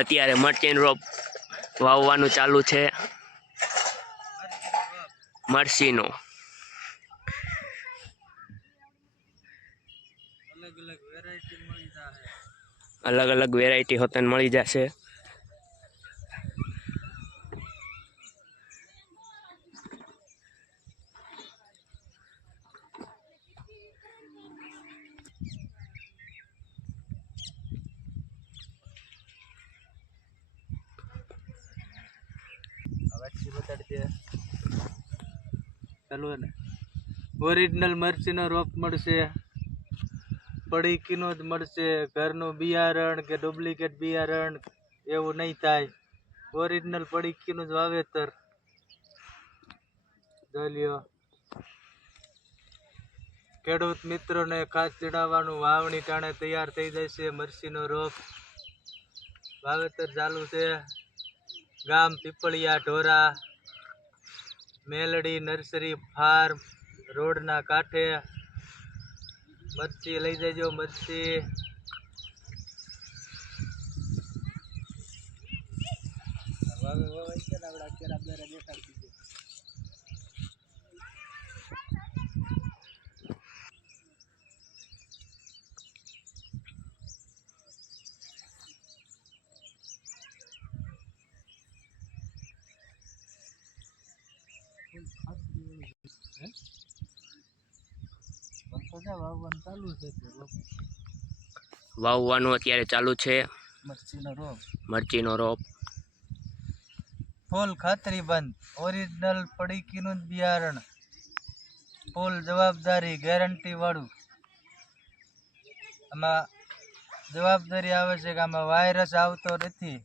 અત્યારે મરચીનો રોપ વાવવાનું ચાલુ છે. મરચીનો અલગ અલગ વેરાયટી હોતન મળી જશે. ઓરિજિનલ મરચીનો રોપ મળશે, પડીકીનો જ મળશે. ઘરનું બિયારણ કે ડુપ્લિકેટ બિયારણ એવું નહીં થાય. ઓરિજિનલ પડીકીનું જ વાવેતર જોઈ લ્યો. ખેડૂત મિત્રોને ખાસ જણાવવાનું, વાવણી ટાણે તૈયાર થઈ જશે મરચીનો રોપ. વાવેતર ચાલુ છે. ગામ પીપળિયા ઢોરા, મેલડી નર્સરી ફાર્મ, રોડના કાંઠે. મરચી લઈ જજો. મરચી વાવવાનું અત્યારે ચાલુ છે. મરચીનો રોપ ફૂલ ખાતરી બંધ, ઓરિજિનલ પડીકીનું જ બિયારણ, ફૂલ જવાબદારી ગેરંટી વાળું. આમાં જવાબદારી આવે છે કે આમાં વાયરસ આવતો નથી.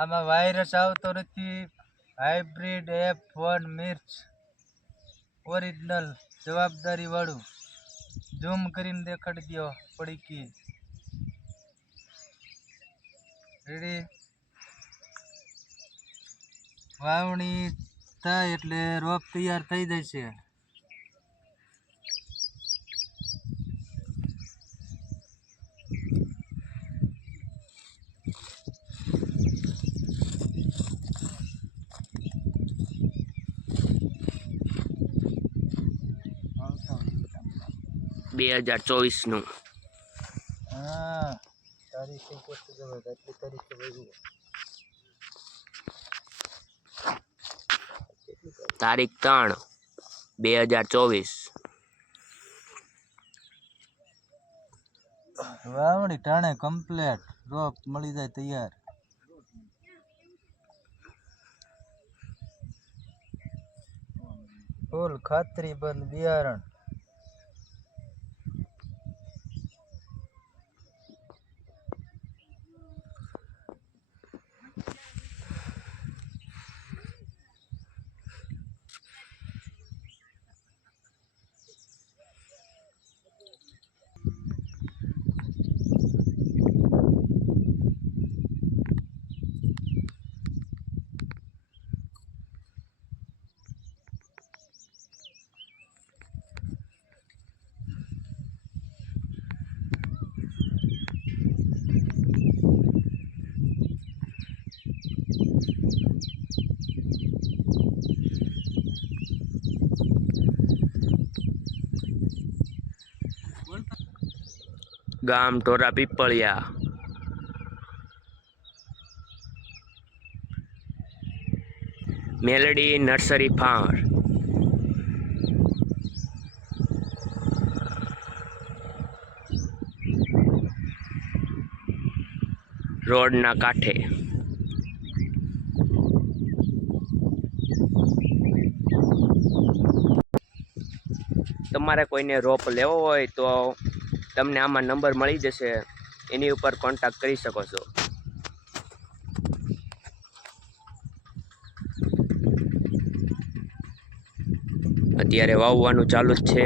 આમાં વાયરસ આવતો નથી. હાઇબ્રિડ F1 મિર્ચ ઓરિજિનલ જવાબદારી વાળું. ઝૂમ કરીને દેખાડી દો પડીકી. રેડી. વાવણી થાય એટલે રોપ તૈયાર થઈ જશે. બે 2024 હા, તારીખે પોસ્ટ જવાય આટલી તારીખે વહી. તારીખ 3/2024. વાવણી ટાણે કમ્પ્લેટ રોપ મળી જાય તૈયાર. ફૂલ ખાતરી બંધ બિયારણ. ગામ ઢોરા પીપળિયા. મેલડી નર્સરી ફાર્મ, રોડના કાંઠે. તમારે કોઈને રોપ લેવો હોય તો તમને આમાં નંબર મળી જશે, એની ઉપર કોન્ટેક્ટ કરી શકો છો. અત્યારે વાવવાનું ચાલુ જ છે.